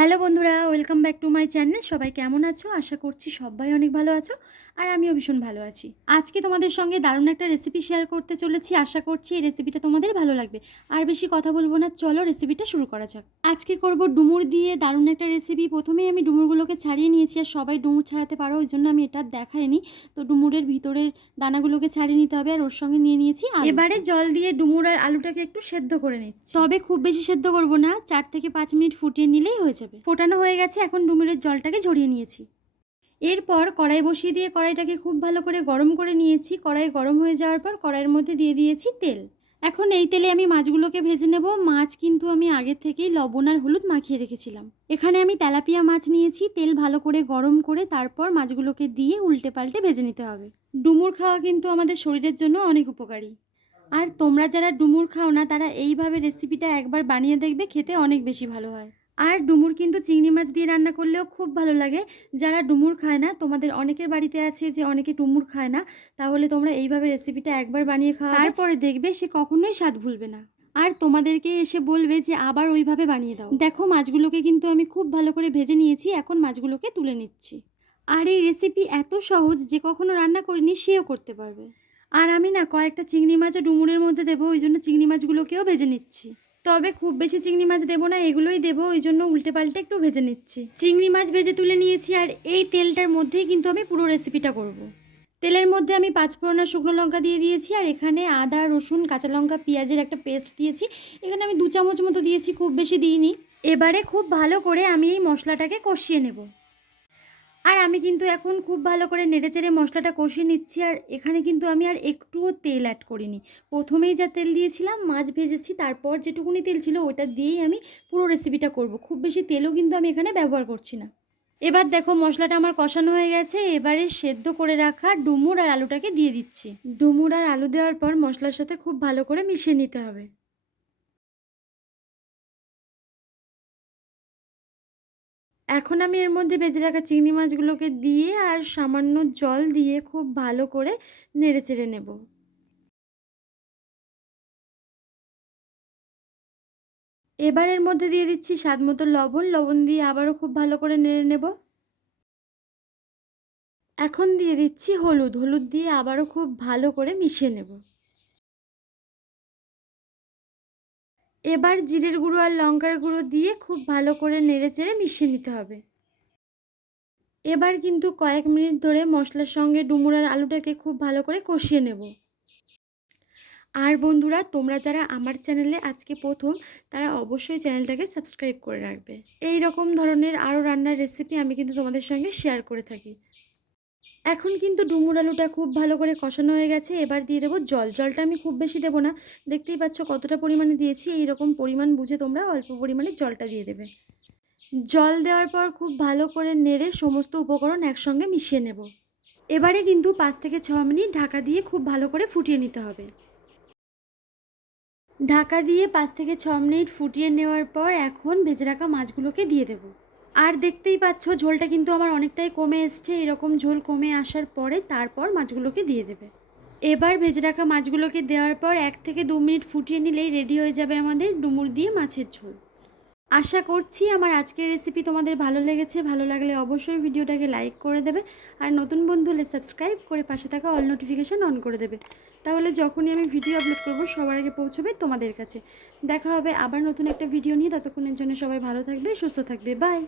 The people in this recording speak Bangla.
হ্যালো বন্ধুরা, welcome back to my channel. সবাই কেমন আছো? আশা করছি সবাই অনেক ভালো আছো আর আমিও ভীষণ ভালো আছি। আজকে তোমাদের সঙ্গে দারুণ একটা রেসিপি শেয়ার করতে চলেছি। আশা করছি এই রেসিপিটা তোমাদের ভালো লাগবে। আর বেশি কথা বলবো না, চলো রেসিপিটা শুরু করা যাক। আজকে করব ডুমুর দিয়ে দারুণ একটা রেসিপি। প্রথমেই আমি ডুমুরগুলোকে ছাড়িয়ে নিয়েছি, আর সবাই ডুমুর ছাড়াতে পারো, ওই জন্য আমি এটা দেখাইনি। তো ডুমুরের ভিতরের দানাগুলোকে ছাড়িয়ে নিতে হবে, আর ওর সঙ্গে নিয়ে নিয়েছি আলু। এবারে জল দিয়ে ডুমুর আর আলুটাকে একটু সেদ্ধ করে নিচ্ছি, তবে খুব বেশি সেদ্ধ করব না, 4 থেকে 5 মিনিট ফুটিয়ে নিলেই হয়ে যাবে। ফোটানো হয়ে গেছে, এখন ডুমুরের জলটাকে ঝরিয়ে নিয়েছি। এরপর কড়াই বসিয়ে দিয়ে কড়াইটাকে খুব ভালো করে গরম করে নিয়েছি। কড়াই গরম হয়ে যাওয়ার পর কড়াইয়ের মধ্যে দিয়ে দিয়েছি তেল। এখন এই তেলে আমি মাছগুলোকে ভেজে নেব। মাছ কিন্তু আমি আগে থেকেই লবণ আর হলুদ মাখিয়ে রেখেছিলাম। এখানে আমি তেলাপিয়া মাছ নিয়েছি। তেল ভালো করে গরম করে তারপর মাছগুলোকে দিয়ে উল্টে পাল্টে ভেজে নিতে হবে। ডুমুর খাওয়া কিন্তু আমাদের শরীরের জন্য অনেক উপকারী। আর তোমরা যারা ডুমুর খাও না, তারা এইভাবে রেসিপিটা একবার বানিয়ে দেখবে, খেতে অনেক বেশি ভালো হয়। আর ডুমুর কিন্তু চিংড়ি মাছ দিয়ে রান্না করলেও খুব ভালো লাগে। যারা ডুমুর খায় না, তোমাদের অনেকের বাড়িতে আছে যে অনেকে ডুমুর খায় না, তাহলে তোমরা এইভাবে রেসিপিটা একবার বানিয়ে খাও, তারপরে দেখবে সে কখনোই স্বাদ ভুলবে না। আর তোমাদেরকে এসে বলবে যে আবার ওইভাবে বানিয়ে দাও। দেখো, মাছগুলোকে কিন্তু আমি খুব ভালো করে ভেজে নিয়েছি। এখন মাছগুলোকে তুলে নিচ্ছি। আর এই রেসিপি এত সহজ, যে কখনো রান্না করিনি সেও করতে পারবে। আর আমি না কয়েকটা চিংড়ি মাছও ডুমুরের মধ্যে দেবো, ওই জন্য চিংড়ি মাছগুলোকেও ভেজে নিচ্ছি। তবে খুব বেশি চিংড়ি মাছ দেবো না, এগুলোই দেবো, ওই জন্য উল্টে পাল্টে একটু ভেজে নিচ্ছি। চিংড়ি মাছ ভেজে তুলে নিয়েছি, আর এই তেলটার মধ্যেই কিন্তু আমি পুরো রেসিপিটা করব। তেলের মধ্যে আমি 5 ফোড়ন শুকনো লঙ্কা দিয়ে দিয়েছি, আর এখানে আদা রসুন কাঁচা লঙ্কা পেঁয়াজের একটা পেস্ট দিয়েছি। এখানে আমি 2 চামচ মতো দিয়েছি, খুব বেশি দিইনি। এবারে খুব ভালো করে আমি এই মশলাটাকে কষিয়ে নেব। আর আমি কিন্তু এখন খুব ভালো করে নেড়েচেড়ে মশলাটা কষিয়ে নিচ্ছি। আর এখানে কিন্তু আমি আর একটুও তেল অ্যাড করিনি। প্রথমেই যা তেল দিয়েছিলাম, মাছ ভেজেছি, তারপর যেটুকুনি তেল ছিল ওটা দিয়েই আমি পুরো রেসিপিটা করব। খুব বেশি তেলও কিন্তু আমি এখানে ব্যবহার করছি না। এবার দেখো, মশলাটা আমার কষানো হয়ে গেছে। এবারে সেদ্ধ করে রাখা ডুমুর আর আলুটাকে দিয়ে দিচ্ছি। ডুমুর আর আলু দেওয়ার পর মশলার সাথে খুব ভালো করে মিশিয়ে নিতে হবে। এখন আমি এর মধ্যে ভেজে রাখা চিংড়ি মাছগুলোকে দিয়ে আর সামান্য জল দিয়ে খুব ভালো করে নেড়েচেড়ে নেব। এবার এর মধ্যে দিয়ে দিচ্ছি স্বাদ মতো লবণ। লবণ দিয়ে আবারও খুব ভালো করে নেড়ে নেব। এখন দিয়ে দিচ্ছি হলুদ। হলুদ দিয়ে আবারও খুব ভালো করে মিশিয়ে নেব। এবার জিরের গুঁড়ো আর লঙ্কার গুঁড়ো দিয়ে খুব ভালো করে নেড়েচেড়ে মিশিয়ে নিতে হবে। এবার কিন্তু কয়েক মিনিট ধরে মশলার সঙ্গে ডুমুর আর আলুটাকে খুব ভালো করে কষিয়ে নেব। আর বন্ধুরা, তোমরা যারা আমার চ্যানেলে আজকে প্রথম, তারা অবশ্যই চ্যানেলটাকে সাবস্ক্রাইব করে রাখবে। এই রকম ধরনের আরও রান্নার রেসিপি আমি কিন্তু তোমাদের সঙ্গে শেয়ার করে থাকি। এখন কিন্তু ডুমুর আলুটা খুব ভালো করে কষানো হয়ে গেছে। এবার দিয়ে দেবো জল। জলটা আমি খুব বেশি দেবো না, দেখতেই পাচ্ছ কতটা পরিমাণে দিয়েছি। এই রকম পরিমাণ বুঝে তোমরা অল্প পরিমাণে জলটা দিয়ে দেবে। জল দেওয়ার পর খুব ভালো করে নেড়ে সমস্ত উপকরণ একসঙ্গে মিশিয়ে নেব। এবারে কিন্তু 5 থেকে 6 মিনিট ঢাকা দিয়ে খুব ভালো করে ফুটিয়ে নিতে হবে। ঢাকা দিয়ে 5 থেকে 6 মিনিট ফুটিয়ে নেওয়ার পর এখন ভেজে রাখা মাছগুলোকে দিয়ে দেব। আর দেখতেই পাচ্ছ ঝোলটা কিন্তু আমার অনেকটাই কমে এসছে। এরকম ঝোল কমে আসার পরে তারপর মাছগুলোকে দিয়ে দেবে। এবার ভেজে রাখা মাছগুলোকে দেওয়ার পর 1 থেকে 2 মিনিট ফুটিয়ে নিলেই রেডি হয়ে যাবে আমাদের ডুমুর দিয়ে মাছের ঝোল। আশা করছি আমার আজকের রেসিপি তোমাদের ভালো লেগেছে। ভালো লাগলে অবশ্যই ভিডিওটাকে লাইক করে দেবে, আর নতুন বন্ধু হলে সাবস্ক্রাইব করে পাশে থাকা অল নোটিফিকেশান অন করে দেবে। তাহলে যখনই আমি ভিডিও আপলোড করব সবার আগে পৌঁছবে তোমাদের কাছে। দেখা হবে আবার নতুন একটা ভিডিও নিয়ে। ততক্ষণের জন্য সবাই ভালো থাকবে, সুস্থ থাকবে। বাই।